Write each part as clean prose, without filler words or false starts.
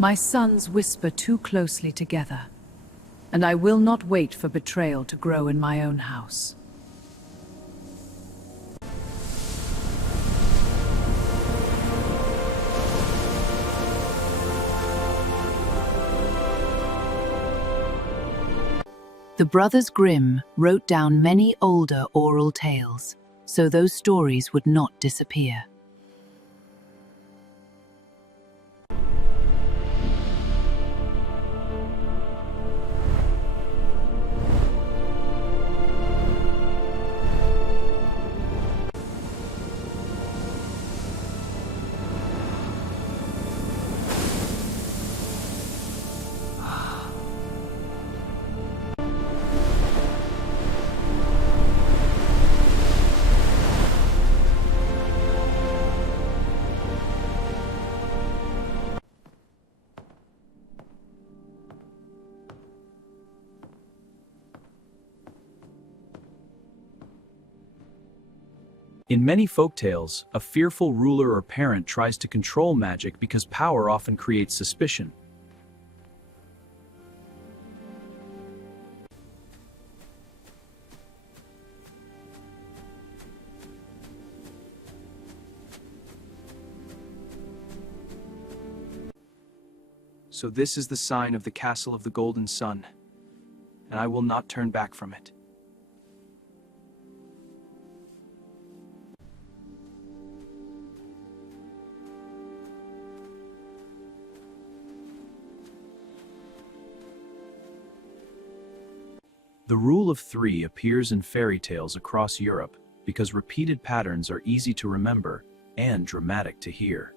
My sons whisper too closely together, and I will not wait for betrayal to grow in my own house. The Brothers Grimm wrote down many older oral tales, so those stories would not disappear. In many folktales, a fearful ruler or parent tries to control magic because power often creates suspicion. So this is the sign of the Castle of the Golden Sun, and I will not turn back from it. The rule of three appears in fairy tales across Europe because repeated patterns are easy to remember and dramatic to hear.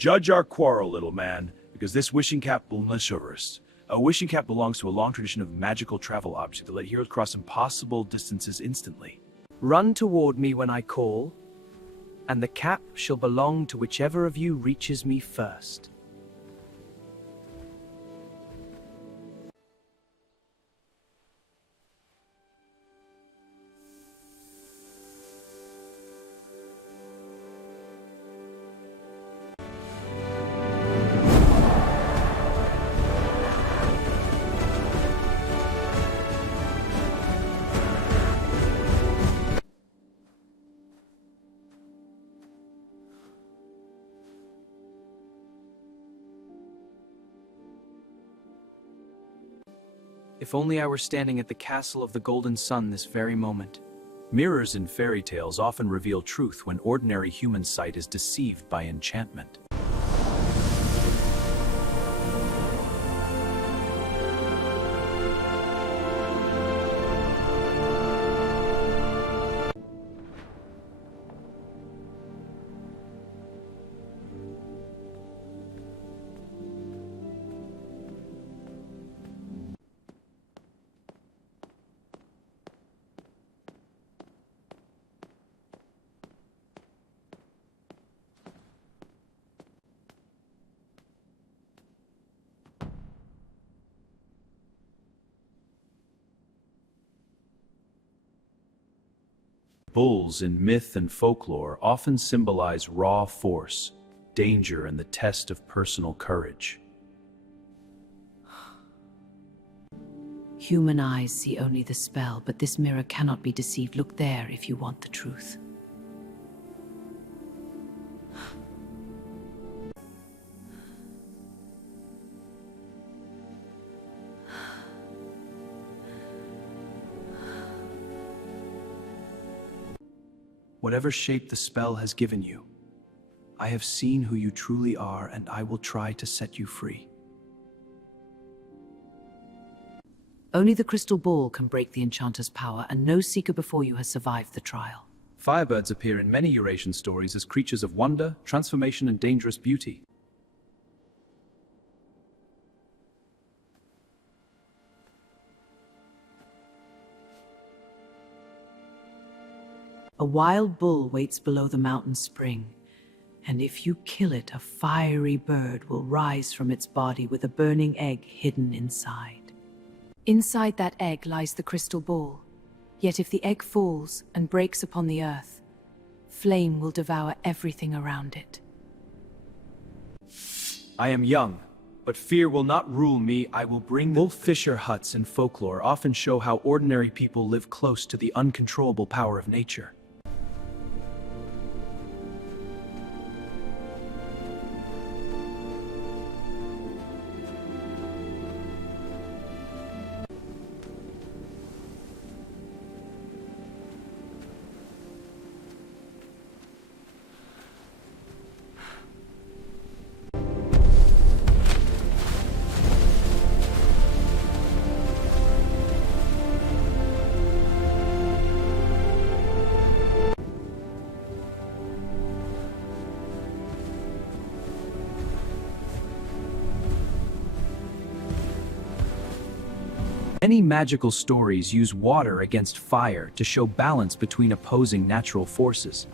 Judge our quarrel, little man, because this wishing cap belongs to us. A wishing cap belongs to a long tradition of magical travel objects that let heroes cross impossible distances instantly. Run toward me when I call, and the cap shall belong to whichever of you reaches me first. If only I were standing at the Castle of the Golden Sun this very moment. Mirrors in fairy tales often reveal truth when ordinary human sight is deceived by enchantment. Bulls in myth and folklore often symbolize raw force, danger, and the test of personal courage. Human eyes see only the spell, but this mirror cannot be deceived. Look there if you want the truth. Whatever shape the spell has given you, I have seen who you truly are, and I will try to set you free. Only the crystal ball can break the enchanter's power, and no seeker before you has survived the trial. Firebirds appear in many Eurasian stories as creatures of wonder, transformation, and dangerous beauty. A wild bull waits below the mountain spring, and if you kill it, a fiery bird will rise from its body with a burning egg hidden inside. Inside that egg lies the crystal ball, yet if the egg falls and breaks upon the earth, flame will devour everything around it. I am young, but fear will not rule me. I will bring the Fisher huts in folklore often show how ordinary people live close to the uncontrollable power of nature. Many magical stories use water against fire to show balance between opposing natural forces.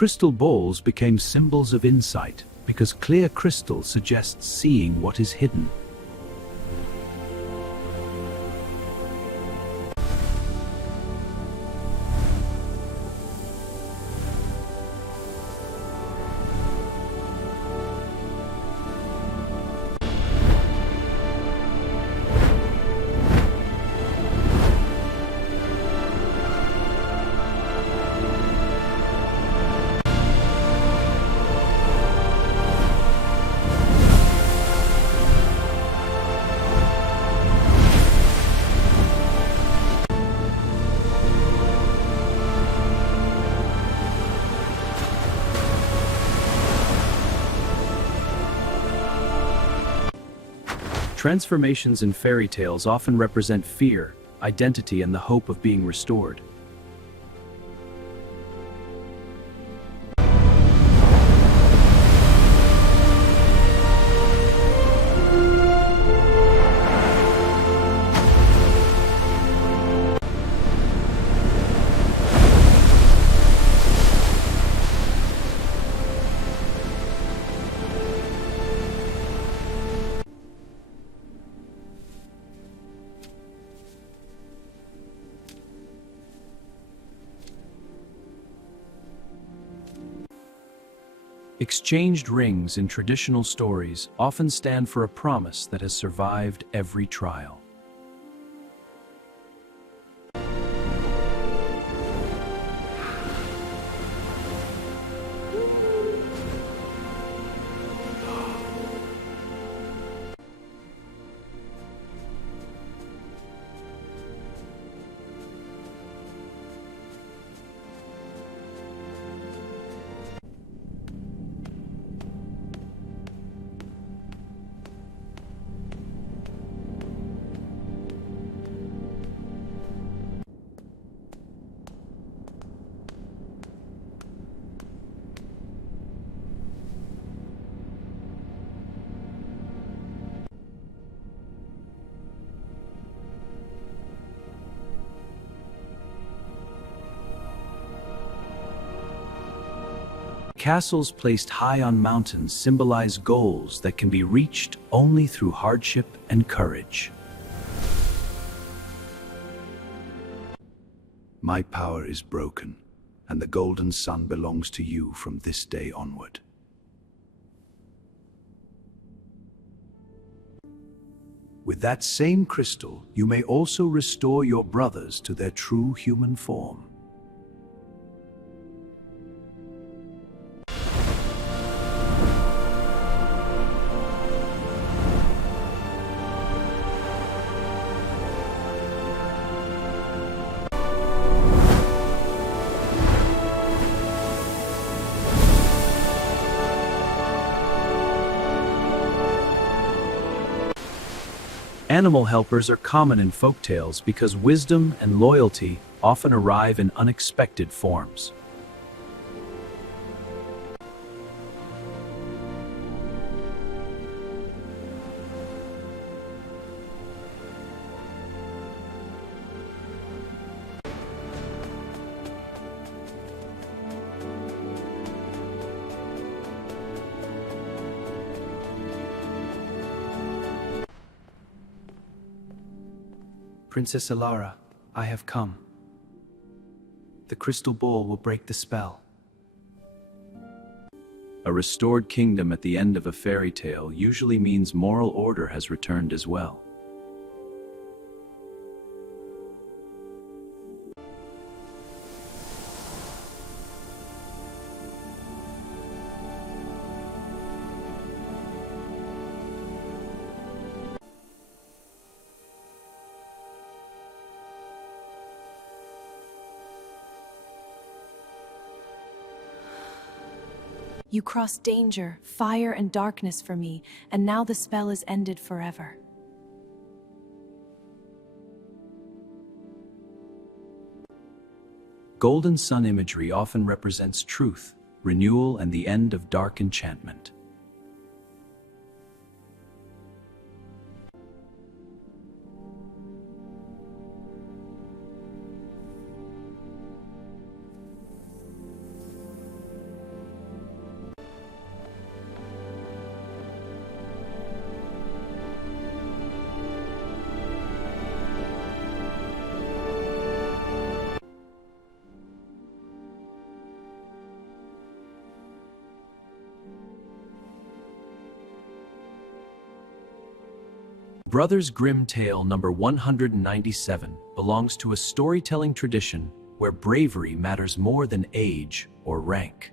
Crystal balls became symbols of insight because clear crystal suggests seeing what is hidden. Transformations in fairy tales often represent fear, identity, and the hope of being restored. Exchanged rings in traditional stories often stand for a promise that has survived every trial. Castles placed high on mountains symbolize goals that can be reached only through hardship and courage. My power is broken, and the golden sun belongs to you from this day onward. With that same crystal, you may also restore your brothers to their true human form. Animal helpers are common in folktales because wisdom and loyalty often arrive in unexpected forms. Princess Alara, I have come. The crystal ball will break the spell. A restored kingdom at the end of a fairy tale usually means moral order has returned as well. You crossed danger, fire, and darkness for me, and now the spell is ended forever. Golden sun imagery often represents truth, renewal, and the end of dark enchantment. Brothers Grimm tale number 197 belongs to a storytelling tradition where bravery matters more than age or rank.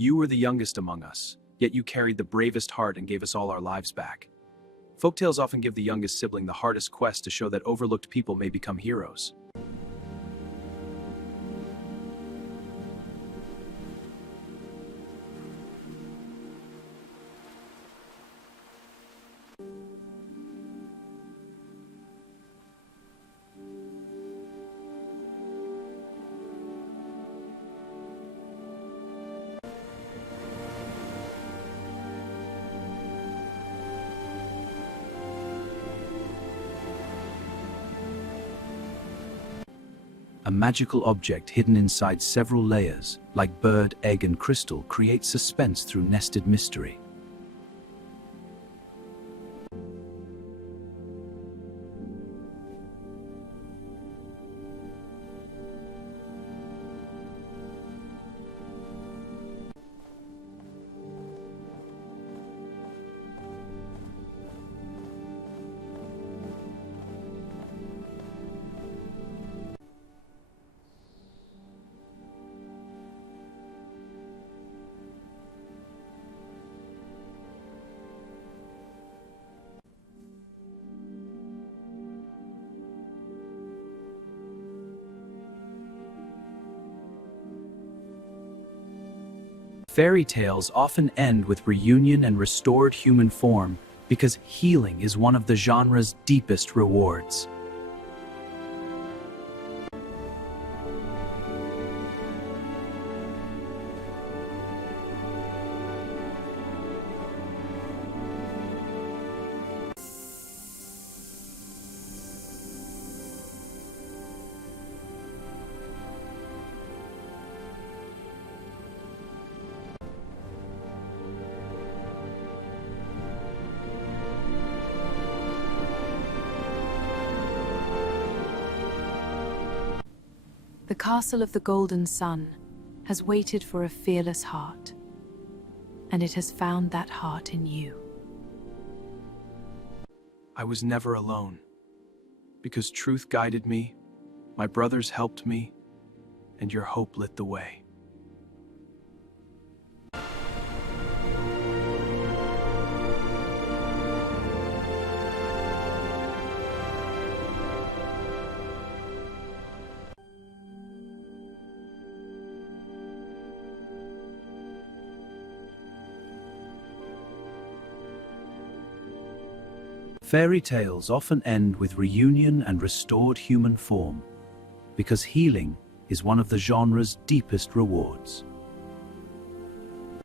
You were the youngest among us, yet you carried the bravest heart and gave us all our lives back. Folktales often give the youngest sibling the hardest quest to show that overlooked people may become heroes. A magical object hidden inside several layers, like bird, egg, and crystal, creates suspense through nested mystery. Fairy tales often end with reunion and restored human form because healing is one of the genre's deepest rewards. castle of the golden sun has waited for a fearless heart, and it has found that heart in you. I was never alone, because truth guided me, my brothers helped me, and your hope lit the way. Fairy tales often end with reunion and restored human form, because healing is one of the genre's deepest rewards.